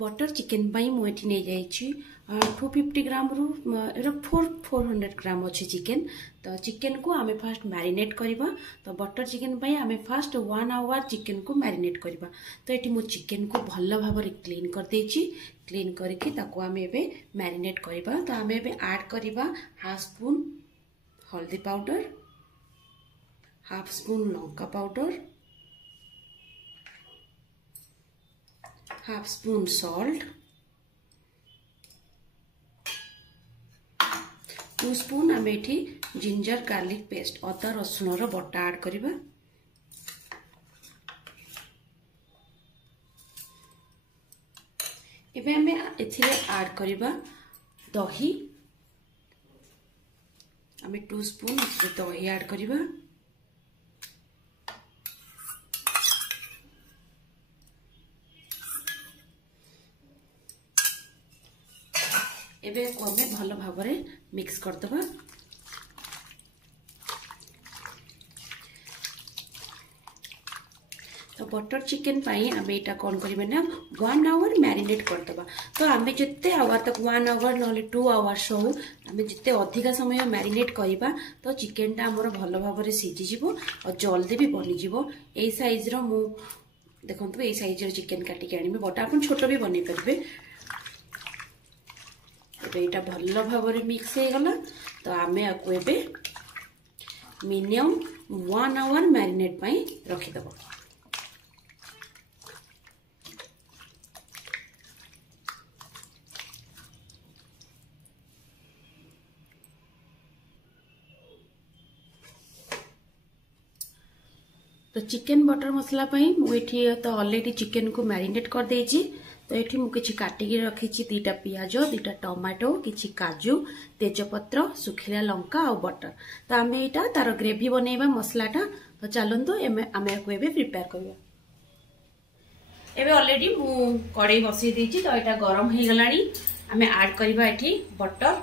Butter chicken पाई मुझे नहीं जाइए 250 ग्राम रु 400 ग्राम अच्छे चिकेन। तो चिकेन को आमे फास्ट मैरिनेट करबा। तो बटर चिकेन पाई आमे फास्ट 1 आवर चिकेन को मैरिनेट करबा। तो ये मो चिकेन को भल भाव क्लीन कर देछि। क्लीन करके ताको आमे एबे मैरिनेट करबा। तो आमे एबे ऐड करबा हाफ स्पून हल्दी powder, half spoon Lanka powder, half spoon salt, 2 spoon आम एठी जिंजर गार्लिक पेस्ट अदा रसुण रो बटा ऐड करिबा। एबे हमें एथिरे ऐड करिबा दही। हमें 2 स्पून दही ऐड करिबा। एबे को हमें भल भाव मिक्स करदबा। तो बटर चिकेन पाई आमे एटा कोन करिबे ना 1 आवर मैरिनेट करदबा। तो आमे जत्ते आवर तक 1 आवर नले 2 आवर्स हो आमे जत्ते अधिका समय मैरिनेट करिबा तो चिकेन टा हमर भल भाव सिझी जिवो और जल्दी भी बनि जिवो। एई साइज रो मु देखंतु एई साइज रो चिकेन काटी के आनिबे। बटा अपन छोटो भी बनै परबे। एटा भल भाव मिक्स हो गला। तो आमे आको एबे मिनिमम 1 आवर मैरिनेट पाई रखी दबो। तो चिकेन बटर मसला पाई मुठी तो ऑलरेडी चिकेन को मैरिनेट कर देछि। तो ये मुझे काटिकी रखी 2टा पियाज, 2टा टमाटो, किछि काजू, तेजपत्र, सुखिला लंका और बटर। तो आम यहाँ तार ग्रेवी बनैबा मसलाटा। तो चलतु आम या प्रिपेयर करबा। एबे ऑलरेडी मु कड़ाई बसई देछि। तो यहाँ गरम हो गलानी। आम ऐड करबा एठी बटर।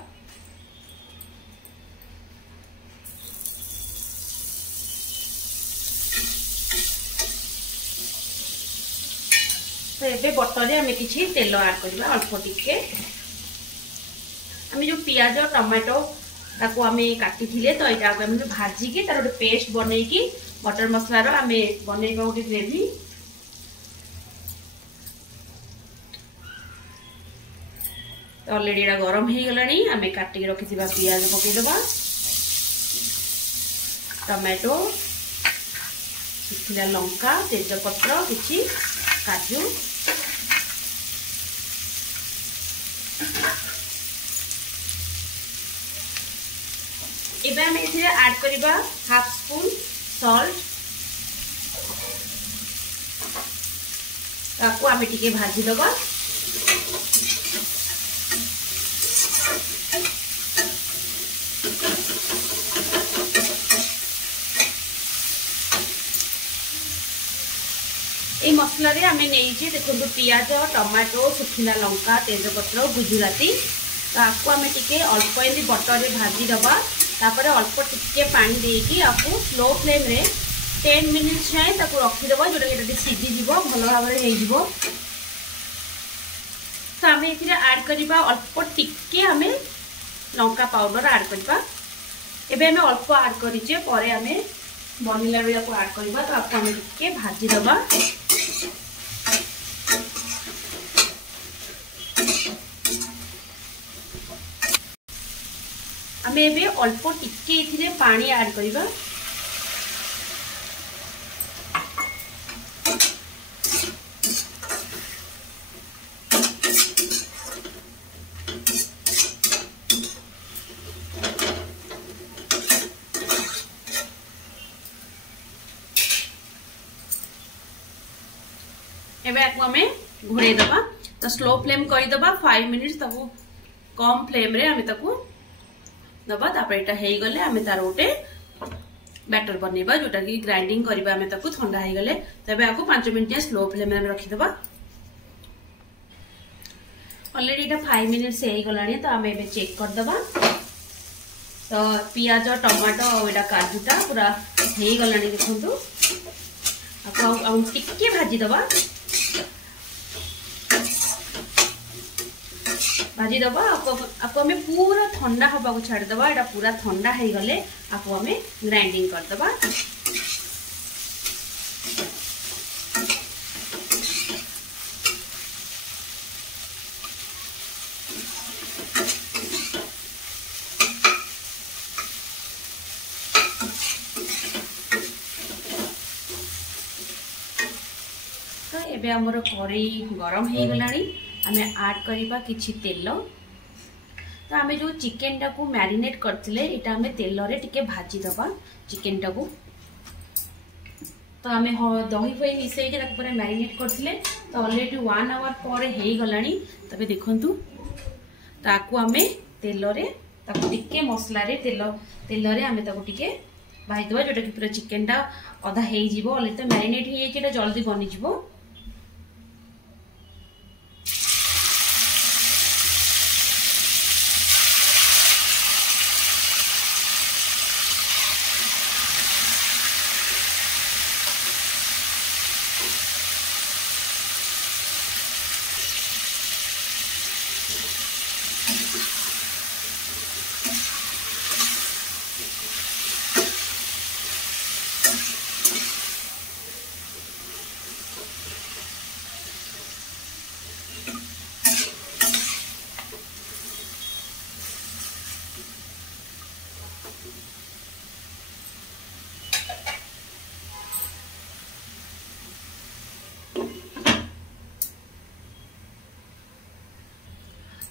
तो ये बटर में किसी तेल ऐड करबा अल्प टिके। आम जो पियाज टमाटो ताको आम काटी थिले तो यहाँ आम जो भाजिकी तार गोटे पेस्ट बनईकी बटर मसलार आम बनईबा गोटे ग्रेवी। तो ऑलरेडी एटा गरम हो गलानी। आम काटिकी रखिथिबा पियाज पकेइदबा, टमाटो, सुखिला लंका, तेजपत्र, किछि काजू, एबे हम एथिरे ऐड करबा हाफ स्पून सॉल्ट। ताको आमे टिके भाजी दबा। ए मसला रे आमे नेइजे देखंतु पियाज, टमाटो, सुखिला लंका, तेजपत्र, गुजराती। तो आपको आमे टिके अल्प एंदी बटर रे भाजी दबा। तापर अल्प टिके पानी देकी आपको स्लो फ्लेम रे 10 मिनिट्स जाए ताको रखी दबा जोटा कि सिझी जिवो भल भाव रे हेइ जिवो। तो आमे इथिरे ऐड करबा अल्प टिके आमे लंका पाउडर ऐड करबा। एबे आमे अल्प ऐड करिजे परे आमे बनिला बेला को ऐड करबा। तो आपको आमे टिके भाजी दबा। आमे एबे अल्प टिके इथिरे पानी ऐड करबा। एबे आको आमे घुरे दबा। तो स्लो फ्लेम करि दबा 5 मिनिट्स ताको कम फ्लेम रे आमे ताको दबा। तापर एटा हेइ गले आमे तार गोटे बैटर बनैबा जोटा कि ग्राइंडिंग करबा। आमे ताको ठंडा हेइ गले तबे आको 5 मिनिट स्लो फ्लेम रे रखि दबा। ऑलरेडी एटा 5 मिनिट्स हेइ गलानी। तो आमे एबे चेक कर दबा। तो पियाज टमाटो और एटा काजूटा पूरा हेइ गलानी देखंतु। आपको टिके भाजी दबा। भाजी दबा आपको हमें पूरा ठंडा हवा को छाड़ दबा। एटा पूरा ठंडा हो गले आपको हमें ग्राइंडिंग कर दबा। तो एबे हमर कढ़ई गरम हो गलानी आमे ऐड करिबा किछि तेल। तो आमे जो चिकन टा को मैरिनेट करथिले एटा आमे तेल रे टिके भाजी दबा चिकन टा को। तो आमे दही फही मिसई के तापर मैरिनेट करथिले। तो ऑलरेडी 1 आवर पर हे गलानी। तबे देखंतु ताकू आमे तेल रे ताकू टिके मसला रे तेल रे आमे ताकू टिके भाई दबा जोटा कि पूरा चिकन टा आधा हे जिवो। ऑलरेडी तो मैरिनेट हे कि एटा जल्दी बनि जिवो।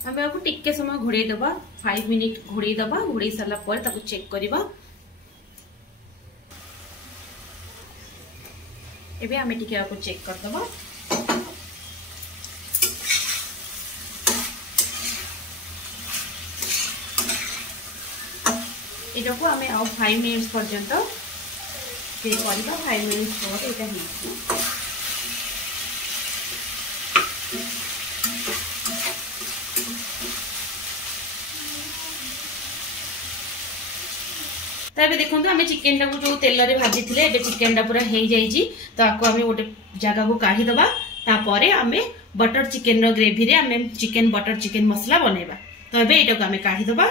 हमें आपको टिके समय घोड़े दबा 5 मिनिट घोड़े दबा। घोड़े सारा पर ताको चेक करबा। एबे हमें टिके आपको चेक कर दबा। एटा को हमें आ 5 मिनिट्स पर्यंत पे करबा। 5 मिनिट्स पर एटा ही तबे देखो आम चिकेन टाक जो तेल रे भाजी थे एबे चिकेन टा पूरा हो जाइए। तो आपको आम गोटे जगह को काढ़ी दबा। तापरे आमे बटर चिकेन रो ग्रेवी रे आमे चिकेन बटर चिकेन मसला बनेबा। तो एबे एटा को आमे काढ़ी दबा।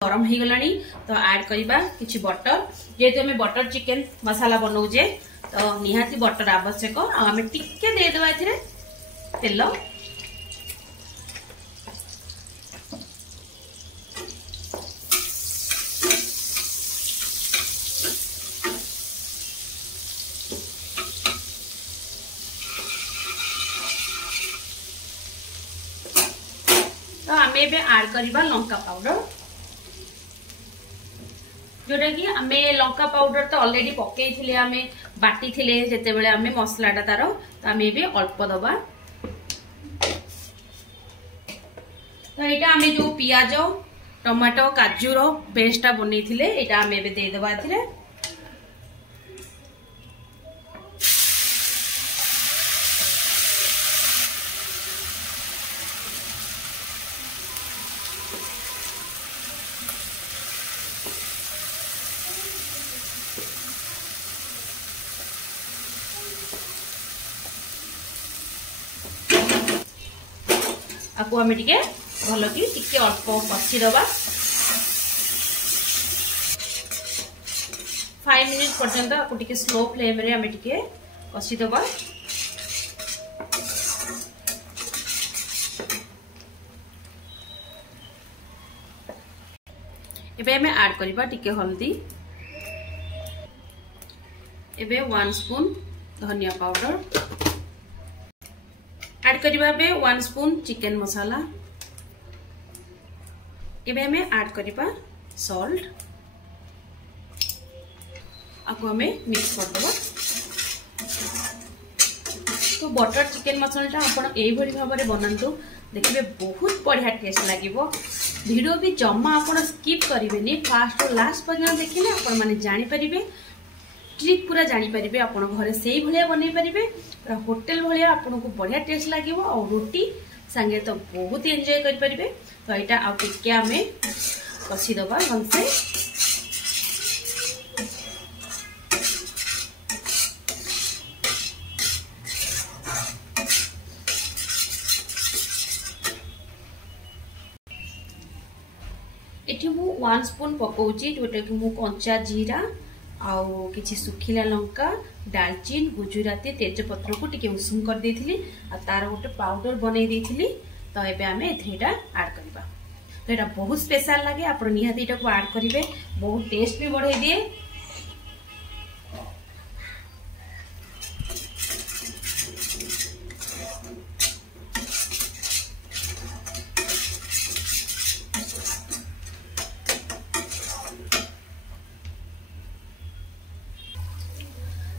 गरम हो गलानी तो ऐड करिबा किछि बटर। जेहेतु आमे बटर चिकेन मसाला बनाउजे तो निहाती बटर आवश्यक। आमे टिके दे दबा एथिरे तेल। तो आमे एबे ऐड करिबा लंका पाउडर। जोटा कि आमे लंका पाउडर तो ऑलरेडी पकई थिले आमे बाटी थिले जेते बेले आमे मसलाटा तारो। तो आमे एबे अल्प दबा। तो एटा आमे जो पियाज टमाटो काजू रो पेस्टा बनै थिले एटा आमे एबे दे दबा थिले। आपको हमें टिके भल कि टिके अल्प कषी दबा। 5 मिनिट पर्यंत आपको टिके स्लो फ्लेम रे हमें टिके कषी दबा। एबे हमें ऐड करिबा टिके हल्दी। एबे 1 स्पून धनिया पाउडर ऐड करिबा। बे 1 स्पून चिकन मसाला। एबे हमें ऐड करिबा सॉल्ट। आपको हमें मिक्स कर दबा। तो बटर चिकन मसाला आपण एई भली भाबरे बनांतु देखिबे बहुत बढ़िया टेस्ट लागिवो। वीडियो भी जम्मा आपण स्किप करिवेनी। फास्ट और लास्ट पर्यंत देखिले आपण माने जानि परिबे ट्रिक पूरा जानि परिबे। आपण घरे सेई भलिया बनै परिबे। पूरा होटल भलिया आपण को बढ़िया टेस्ट लागिवो और रोटी संगे तो बहुत एंजॉय कर परिबे। तो एटा आ टिके हमें कसी दबा भलसे। एठी मु 1 स्पून पकाउची जोटा कि मु कंचा जीरा आउ किछि सुखिला लंका दालचीन गुजराती तेजपत्र को टिके उषुम कर देथिली आ तार गोटे पाउडर बनै देथिली। तो एबे आमे एथेटा ऐड करबा। तो एटा बहुत स्पेशल लागे, आपण निहाती एटा को ऐड करिवे, बहुत टेस्ट भी बढ़ाई दिए।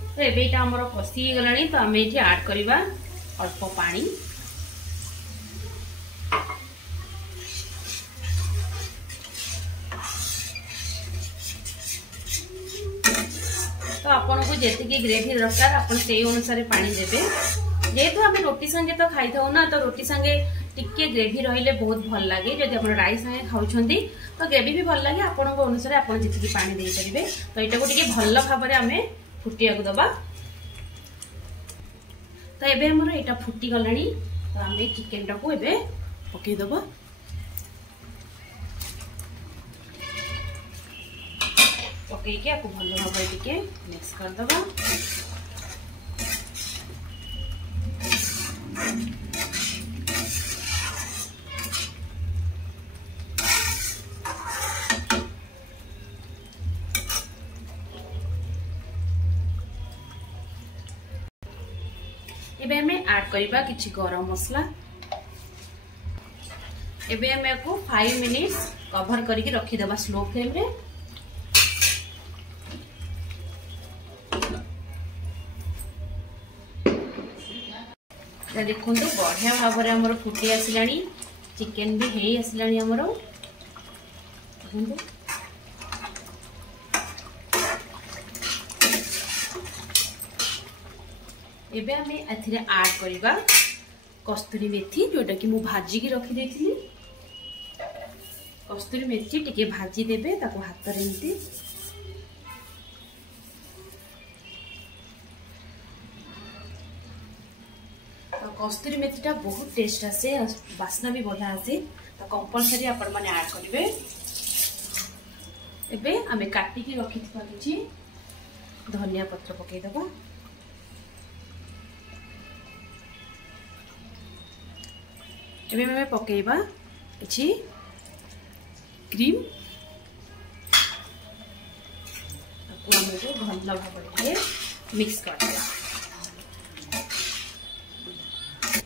तो एबेटा हमर कसी गलानी। तो आमे एठी ऐड करबा अल्प पानी। तो आपन को जेतिकी ग्रेवी दरकार आपन सेई अनुसार पानी देबे। जेहेतु आमे रोटी संगे तो खाइ थाउ ना, तो रोटी संगे टिके ग्रेवी रहिले बहुत भल लागे। जदि आपण राइस संगे खाउछंती तो ग्रेवी भी भल लागे, आपन को अनुसार आपन जेतिकी पानी देई परिबे। तो एटा को टिके भल भाबरे आमे फुटिया को दबा। तो एबे हमर एटा फुटी गलानी। तो आमे चिकन टा को एबे पके दबा। पके के आपको भल भाबरे टिके मिक्स कर दबा। एबे हमें ऐड करबा किछि गरम मसला। एबे हमें को 5 मिनिट्स कवर करके रखी देबा स्लो फ्लेम रे। देखो तो बढ़िया भाव में हमर फुटी आसिलानी, चिकन भी हेई आसिलानी हमर। एबे हमें एथिरे ऐड करबा कस्तूरी मेथी, जोटा कि मु भाजी की रखी देथिली। कस्तूरी मेथी टिके भाजी देबे, ताको हाथ रे एंती तो कस्तूरी मेथी टा बहुत टेस्ट आसे, वासना भी बढ़िया आसे। तो कंपलसरी आपण माने ऐड करिवे। एबे हमें काटी की रखी थिबा किछि धनिया पत्र पके दबा। एबे में पकेबा किछि क्रीम। ताको हम जो भल भाबरे मिक्स कर दिया।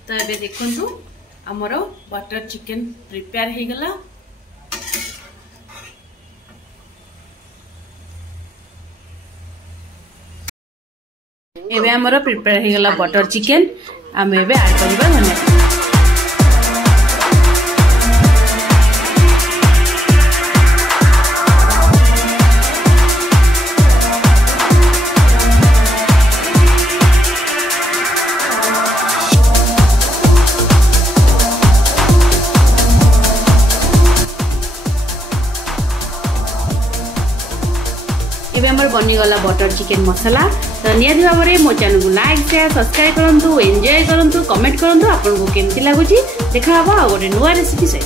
तो एबे देखंतु हमर बटर चिकन प्रिपेयर हे गला। एबे हमर प्रिपेयर हे गला बटर चिकन। हम एबे ऐड करबा धनिया। एबे हमर बनी गला बटर चिकन मसाला। तो निहाती भाव में मो चैनल को लाइक शेयर सब्सक्राइब करंतु, एंजॉय करंतु, कमेंट करंतु। आपन को केमति लागुची देखा हबा गोटे नुवा रेसिपी से।